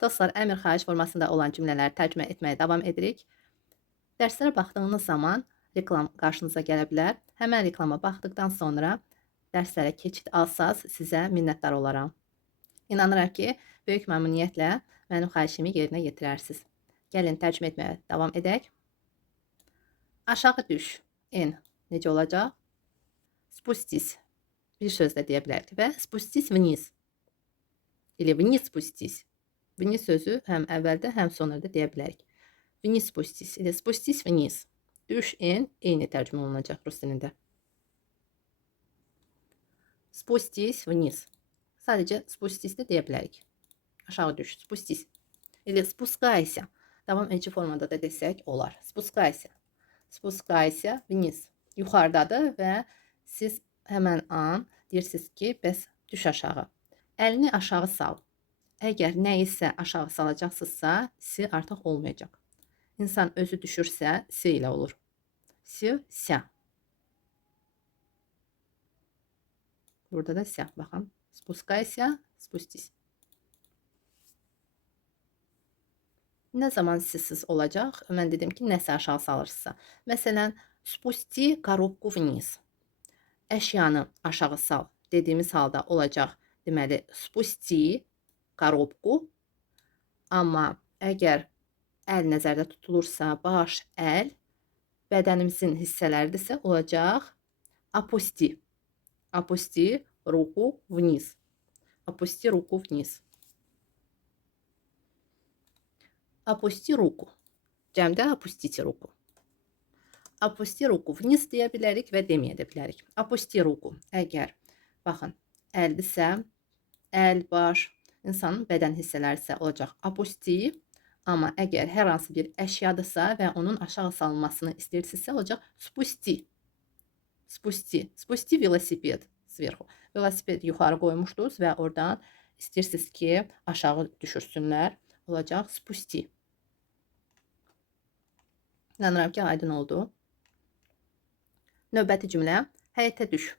Dostlar, əmr xahiş formasında olan cümlələri tərcümə etməyə davam edirik. Dərslərə baxdığınız zaman reklam qarşınıza gələ bilər. Həmən reklama baxdıqdan sonra dərslərə keçid alsaz sizə minnətdar olaram. İnanıram ki, böyük məmnuniyyətlə mənim xahişimi yerinə yetirərsiniz. Gəlin tərcümə etməyə davam edək. Aşağı düş. En. Necə olacaq? Spustis. Bir sözlə deyə bilərik və spustis vniz. Или vniz spustis. Vniz sözü həm əvvəldə, həm sonrada deyə bilərik. Vniz spustis ilə spustis vniz. Düş, en, eyni tərcümə olunacaq rus dilində. Spustis vniz. Sadəcə spustis də deyə bilərik. Aşağı düş, spustis. Или спускайся. Davam edici formada da desək olar. Spускайся. Spускайся vniz. Yuxarıdadır və siz həmən an deyirsiniz ki, bəs düş aşağı. Əlini aşağı sal. Əgər nə isə aşağı salacaqsınızsa, si artıq olmayacaq. İnsan özü düşürsə, si ilə olur. Si, ся. Burada da ся. Baxın. Spускайся, spustis. Nə zaman siz olacaq? Mən dedim ki, nəsə aşağı salırsınızsa. Məsələn, spusти коробку вниз. Əşyanı aşağı sal dediyimiz halda olacaq. Deməli, spusти коробку. Amma əgər əl nəzərdə tutulursa, baş, əl bədənimizin hissələridirsə olacaq опусти. Опусти руку вниз. Опусти руку вниз. Опусти руку. Cəmdə опустите руку. Опусти руку вниz deyə bilərik və deməyə də bilərik. Опусти руку. Əgər, baxın, əldirsə, əl, baş, insanın bədən hissələrisə olacaq опусти. Amma əgər hər hansı bir əşyadırsa və onun aşağı salınmasını istəyirsinizsə olacaq спусти. Спусти. Спусти velosiped sverxu. Velosiped yuxarı qoymuşdunuz və oradan istəyirsiniz ki, aşağı düşürsünlər. Olacaq спусти. İnanıram ki, aydın oldu. Növbəti cümlə, həyətə düş.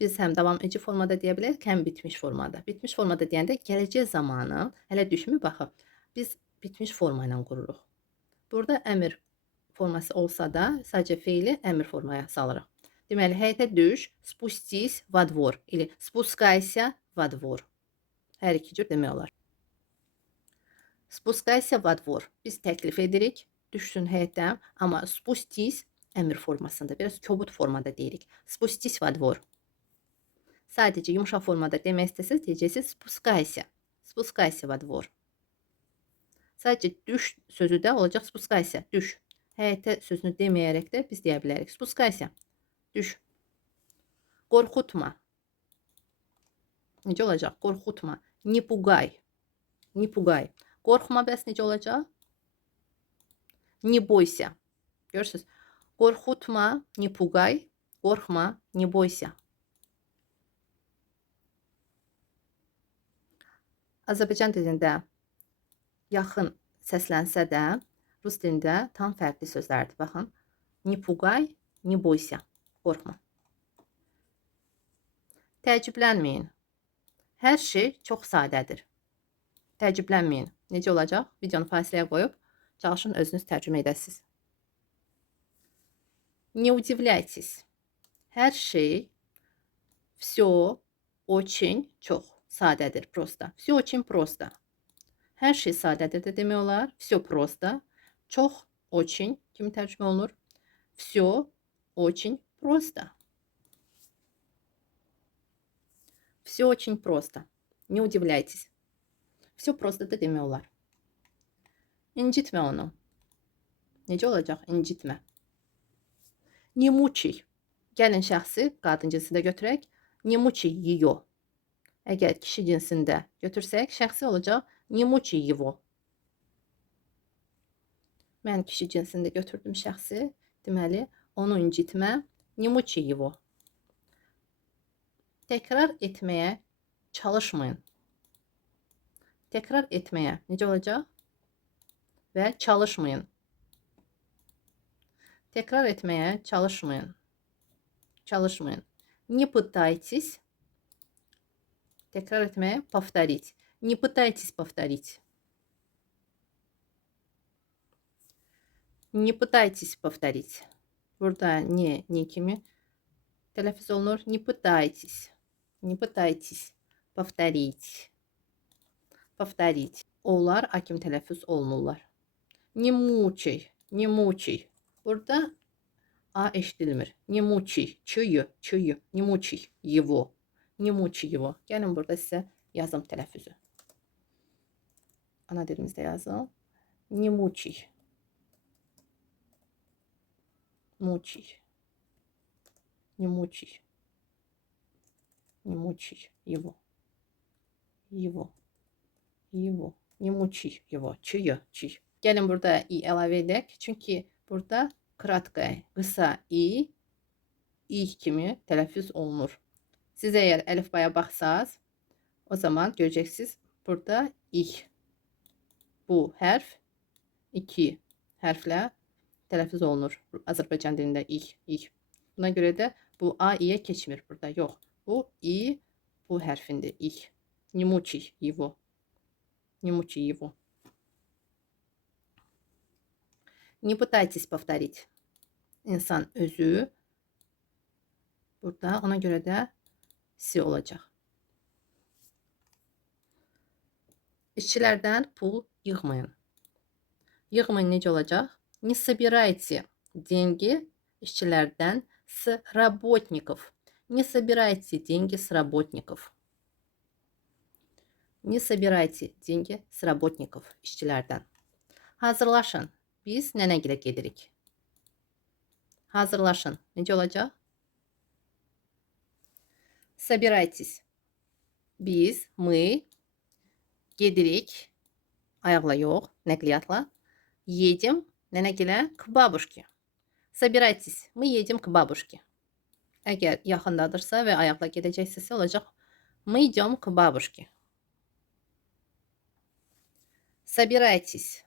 Biz həm davam edici formada deyə bilərik, həm bitmiş formada. Bitmiş formada deyəndə gələcək zamanı, hələ düşmü baxıb, biz bitmiş forma ilə qururuq. Burada əmr forması olsa da, sadəcə feili əmr formaya salırıq. Deməli, həyətə düş, spustis во двор, или спускайся во двор. Hər iki cür demək olar. Spускайся во двор. Biz təklif edirik, düşsün həyətdən, amma spustis əmr formasında, biraz kobud formada deyirik. Spustis во двор. Sadəcə yumuşaq formada demək istəsəz, deyəcəksiniz spускайся. Spускайся во двор. Sadəcə düş sözü də olacaq spускайся, düş. Həyətə sözünü deməyərək də biz deyə bilərik. Spускайся, düş. Qorxutma. Necə olacaq? Qorxutma. Не пугай. Не пугай. Qorxma bəs necə olacaq? Не бойся. Görürsünüz? Qorxutma, не пугай. Qorxma, не бойся. Azərbaycan dilində yaxın səslənsə də, rus dilində tam fərqli sözlərdir. Baxın. Не пугай, не бойся. Qorxma. Təəccüblənməyin. Hər şey çox sadədir. Təəccüblənməyin. Necə olacaq? Videonu fasiləyə qoyub, çalışın özünüz tərcümə edəsiniz. Не удивляйтесь. Hər şey, все, очень, çox sadədir, просто. Все очень просто. Hər şey sadədir də demək olar. Все просто. Çox, очень kimi tərcümə olunur. Все очень просто. Все очень просто. Не удивляйтесь. Все просто da demək olar. İncitmə onu. Necə olacaq? İncitmə. Не мучай. Gəlin şəxsi qadın cinsində götürək. Не мучай ее. Əgər kişi cinsində götürsək, şəxsi olacaq. Не мучай его. Mən kişi cinsində götürdüm şəxsi. Deməli, onu incitmə. Не мучай его. Təkrar etməyə çalışmayın. Təkrar etməyə necə olacaq? Və çalışmayın. Təkrar etməyə çalışmayın. Çalışmayın. Не pıtaytis. Təkrar etməyə повторить. Не пытайтесь повторить. Не pытайтесь повторить. Burada ne kimi tələffüz olunur? Не pытайтесь. Не pытайтесь повторить. Повторить. Onlar a kimi tələffüz olunurlar. Не мучай. Не мучай. Burada a eşidilmir. Не мучай. Çıyı. Не мучай его. Не мучай его. Gəlin burada sizə yazım tələffüzü. Ana dilimizdə yazım. Не мучай. Мучай. Не мучай. Не мучай его. Его. Его. Не mучай его. Çıyı. Gəlin burada i əlavə edək. Çünki burada kratkaya, qısa i kimi tələffüz olunur. Siz əgər əlifbaya baxsaz, o zaman görəcəksiniz burada bu hərf 2 hərflə tələffüz olunur. Azərbaycan dilində Buna görə də bu a i'yə keçmir burada. Yox. Bu i bu hərfindir. Не мучай его. Не мучай его. Не pытайтесь повторить. İnsan özü burada ona görə də si olacaq. İşçilərdən pul yığmayın. Yığmayın necə olacaq? Не собирайте деньги işçilərdən с работников. Не собирайте деньги с работников. Не собирайте деньги с работников işçilərdən. Hazırlaşın. Biz nənəgilə gedirik. Hazırlaşın. Necə olacaq? Собирайтесь. Biz, мы gedirik. Ayaqla yox, nəqliyyatla. Едем nənəgilə к бабушке. Собирайтесь. Мы едем к бабушке. Əgər yaxındadırsa və ayaqla gedəcəksinizsə olacaq. Мы идем к бабушке. Собирайтесь.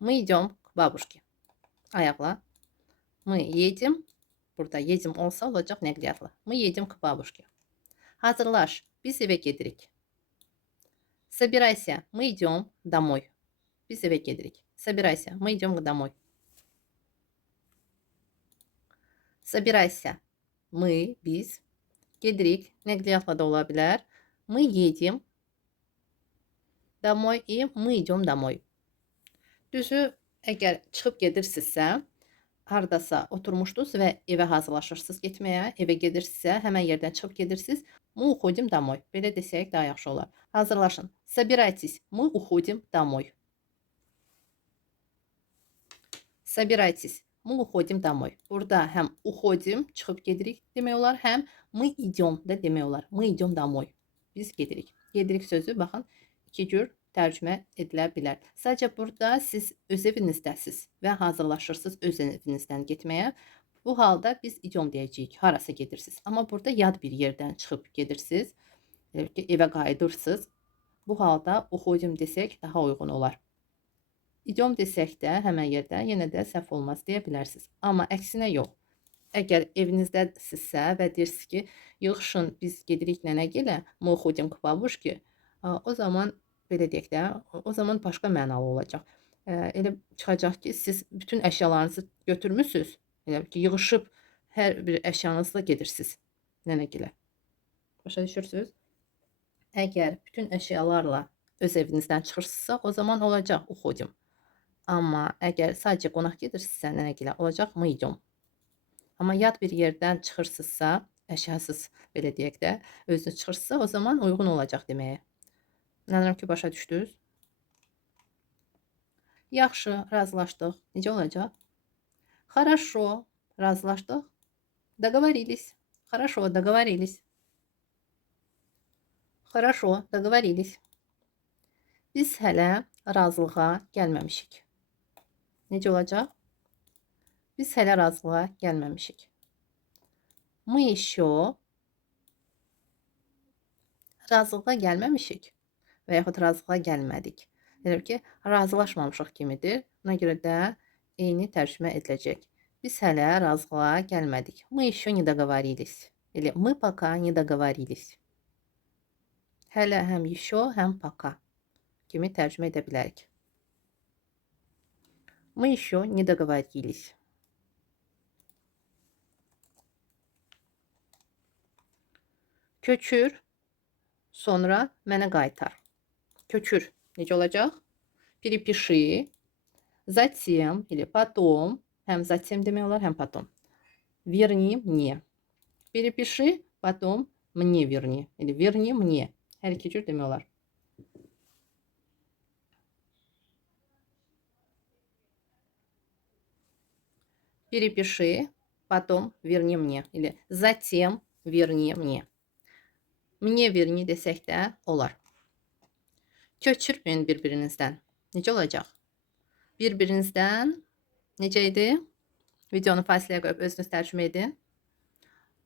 Мы идем к бабушке. Ayaqla. Мы едем. Burada едем olsa olacaq nəqliyyatla. Мы едем к бабушке. Hazırlaş. Biz evə gedirik. Собирайся. Мы идем домой. Biz evə gedirik. Собирайся. Мы идем домой. Собирайся. Мы, biz. Gedirik. Nəqliyyatla da ola bilər. Мы едем домой и мы идем домой. Düzü, əgər çıxıb gedirsinizsə, hardasa oturmuşdunuz və evə hazırlaşırsınız getməyə, evə gedirsinizsə, həmən yerdən çıxıb gedirsiniz. Мы уходим домой. Belə desək daha yaxşı olar. Hazırlaşın. Собирайтесь. Мы уходим домой. Собирайтесь. Мы уходим домой. Burada həm уходим, çıxıb gedirik demək olar, həm мы идем də demək olar. Мы идем домой. Biz gedirik. Gedirik sözü, baxın, iki cür tərcümə edilə bilər. Sadəcə burada siz öz evinizdəsiz və hazırlaşırsınız öz evinizdən getməyə. Bu halda biz idom deyəcəyik, harasa gedirsiniz. Amma burada yad bir yerdən çıxıb gedirsiniz, evə qayıdırsınız. Bu halda uxucum desək daha uyğun olar. İdom desək də həmən yerdə yenə də səhv olmaz deyə bilərsiniz. Amma əksinə yox. Əgər evinizdəsinizsə və deyirsiniz ki, yığışın biz gedirik nənəgilə, мы уходим к бабушке, o zaman belə deyək də, o zaman başqa mənalı olacaq. Elə çıxacaq ki, siz bütün əşyalarınızı götürmüsünüz. Elə ki, yığışıb hər bir əşyanızla gedirsiniz nənəgilə. Başa düşürsünüz? Əgər bütün əşyalarla öz evinizdən çıxırsınızsa, o zaman olacaq uxucum. Amma əgər sadəcə qonaq gedirsinizsə nənəgilə, olacaq мы идем. Amma yad bir yerdən çıxırsınızsa, əşyasız belə deyək də, özünüz çıxırsınızsa, o zaman uyğun olacaq deməyə. İnanıram ki, başa düşdünüz. Yaxşı, razılaşdıq. Necə olacaq? Хорошо, razılaşdıq. Договорились. Хорошо, договорились. Хорошо, договорились. Biz hələ razılığa gəlməmişik. Necə olacaq? Biz hələ razılığa gəlməmişik. Мы еще razılığa gəlməmişik və yaxud razılığa gəlmədik. Deyir ki, razılaşmamışıq kimidir. Buna görə də eyni tərcümə ediləcək. Biz hələ razılığa gəlmədik. Мы еще не договорились. Или мы пока не договорились. Hələ həm еще, həm пока kimi tərcümə edə bilərik. Мы еще не договорились. Köçür, sonra mənə qaytar. Köçür necə olacaq? Перепиши, затем или потом, həm затем demək olar, həm потом. Верни мне. Перепиши, потом мне верни. Или верни мне. Hər iki cür demək olar. Перепиши, потом верни мне. Или затем верни мне. Мне verni desək də olar. Köçürməyin bir-birinizdən. Necə olacaq? Bir-birinizdən necə idi? Videonu fasiləyə qoyub özünüz tərcümə edin.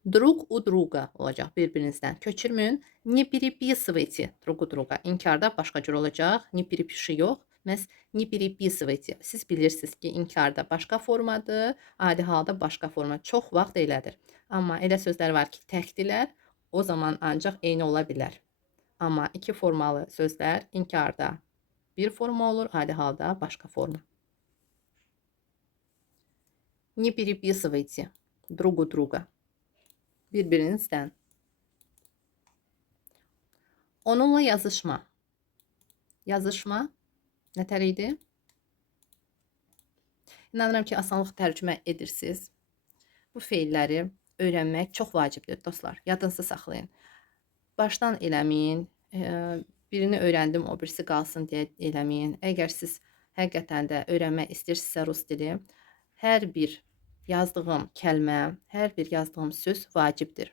Друг у друга olacaq bir-birinizdən. Köçürməyin. Не переписывайте друг у друга. İnkarda başqa cür olacaq. Не перепиши yox. Məhz не переписывайте. Siz bilirsiniz ki, inkarda başqa formadır, adi halda başqa forma. Çox vaxt elədir. Amma elə sözlər var ki, təkdilər. O zaman ancaq eyni ola bilər. Amma iki formalı sözlər inkarda bir forma olur, adi halda başqa forma. Не переписывайте друг у друга. Bir-birinizdən. Onunla yazışma. Yazışma nətər idi? İnanıram ki, asanlıq tərcümə edirsiniz. Bu feilləri öyrənmək çox vacibdir dostlar. Yadınızda saxlayın. Başdan eləməyin. Birini öyrəndim, o birisi qalsın deyə eləməyin. Əgər siz həqiqətən də öyrənmək istəyirsinizsə rus dili, hər bir yazdığım kəlmə, hər bir yazdığım söz vacibdir.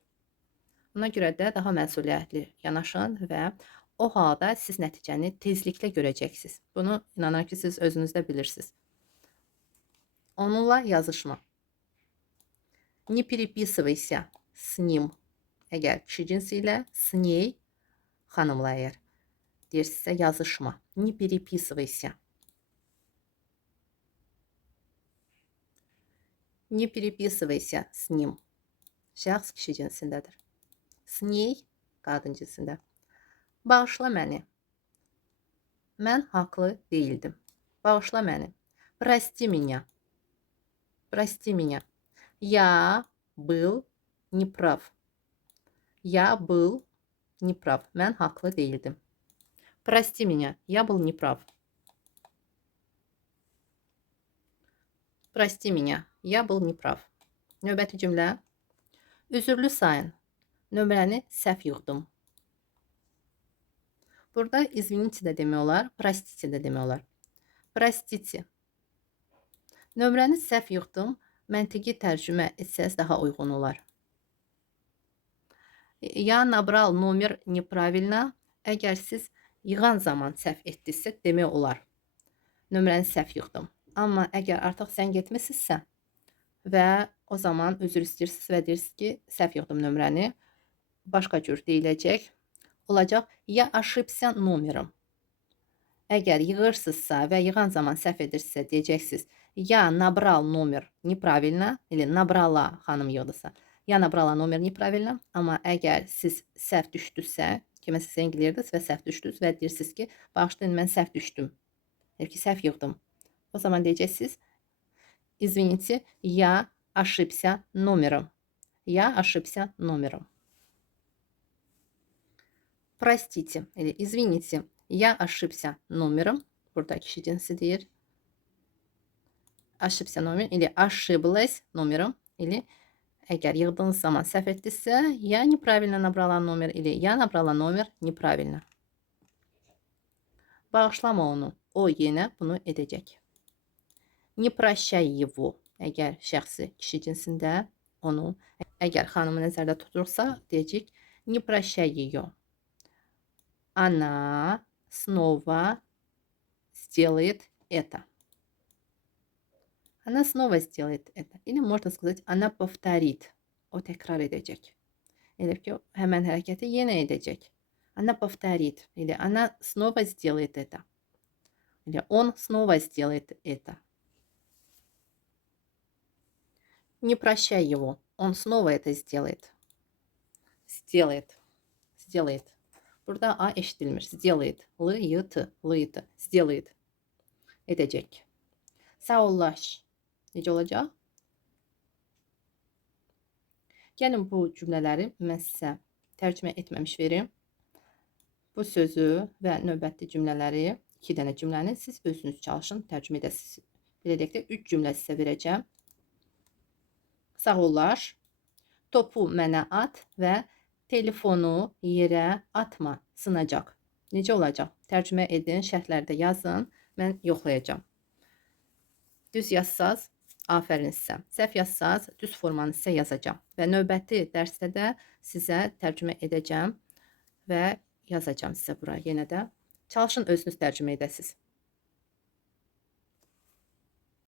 Ona görə də daha məsuliyyətli yanaşın və o halda siz nəticəni tezliklə görəcəksiniz. Bunu inanıram ki, siz özünüzdə bilirsiniz. Onunla yazışma. Не переписывайся с ним. Əgər kişi cinsi ilə, с ней xanımla əgər deyirsinizsə yazışma. Не переписывайся. Не переписывайся с ним. Şəxs kişi cinsindədir. С ней qadın cinsində. Bağışla məni. Mən haqlı değildim. Bağışla məni. Прости меня. Прости меня. Я был неправ. Я был неправ. Mən haqlı değildim. Прости меня. Я был неправ. Прости меня. Я был неправ. Növbəti cümlə. Üzürlü sayın. Nömrəni səhv yığdım. Burada извините də demək olar, простите də demək olar. Простите. Nömrəni səhv yığdım. Məntiqi tərcümə etsəz daha uyğun olar. Я набрал номер неправильно. Əgər siz yığan zaman səhv etdinizsə demək olar. Nömrəni səhv yığdım. Amma əgər artıq zəng etmisinizsə və o zaman üzr istəyirsiniz və deyirsiniz ki, səhv yığdım nömrəni, başqa cür deyiləcək. Olacaq, я ошибся номером. Əgər yığırsınızsa və yığan zaman səhv edirsinizsə deyəcəksiniz, я набрал номер неправильно, или набрала xanım yığdısa. Я набрала номер неправильно. Amma əgər siz səhv düşdünüzsə, kiməsə zəng edirsiniz və səhv düşdünüz və deyirsiniz ki, bağışlayın, mən səhv düşdüm. Ki, səhv yığdım. O zaman deyəcəksiniz, извините, я ошибся номером. Я ошибся номером. Простите, или извините, я ошибся номером. Burada kişi cinsi deyir. Ошибся номер, или ошиблась номером, или əgər yığdığınız zaman səhv etdinizsə, я неправильно набрала номер, или я набрала номер неправильно. Bağışlama onu. O yenə bunu edəcək. Не прощай его. Əgər şəxsi kişi cinsində onu, əgər xanımı nəzərdə tutursa, deyəcək не прощай ее. Она снова сделает это. Она снова сделает это. Или можно сказать, она повторит. O təkrar edəcək. Elə ki, həmən hərəkəti yenə edəcək. Она повторит. Или она снова сделает это. Или он снова сделает это. Не прощай его. Он снова это сделает. Сделает. Сделает. Burada A eşidilmir. Сделает. L, Y, T. L, Y, T. Сделает. Edəcək. Sağollaş. Necə olacaq? Gəlin bu cümlələri mən sizə tərcümə etməmiş verim. Bu sözü və növbəti cümlələri, 2 dənə cümləni siz özünüz çalışın, tərcümə edəsiniz. Beləliklə 3 cümlə sizə verəcəm. Sağollaş. Topu mənə at və telefonu yerə atma. Sınacaq. Necə olacaq? Tərcümə edin, şərhlərdə yazın. Mən yoxlayacağam. Düz yazsaz, afərin sizə. Səhv yazsaz, düz formanı sizə yazacağam. Və növbəti dərsdə də sizə tərcümə edəcəm və yazacağam sizə bura yenə də. Çalışın özünüz tərcümə edəsiniz.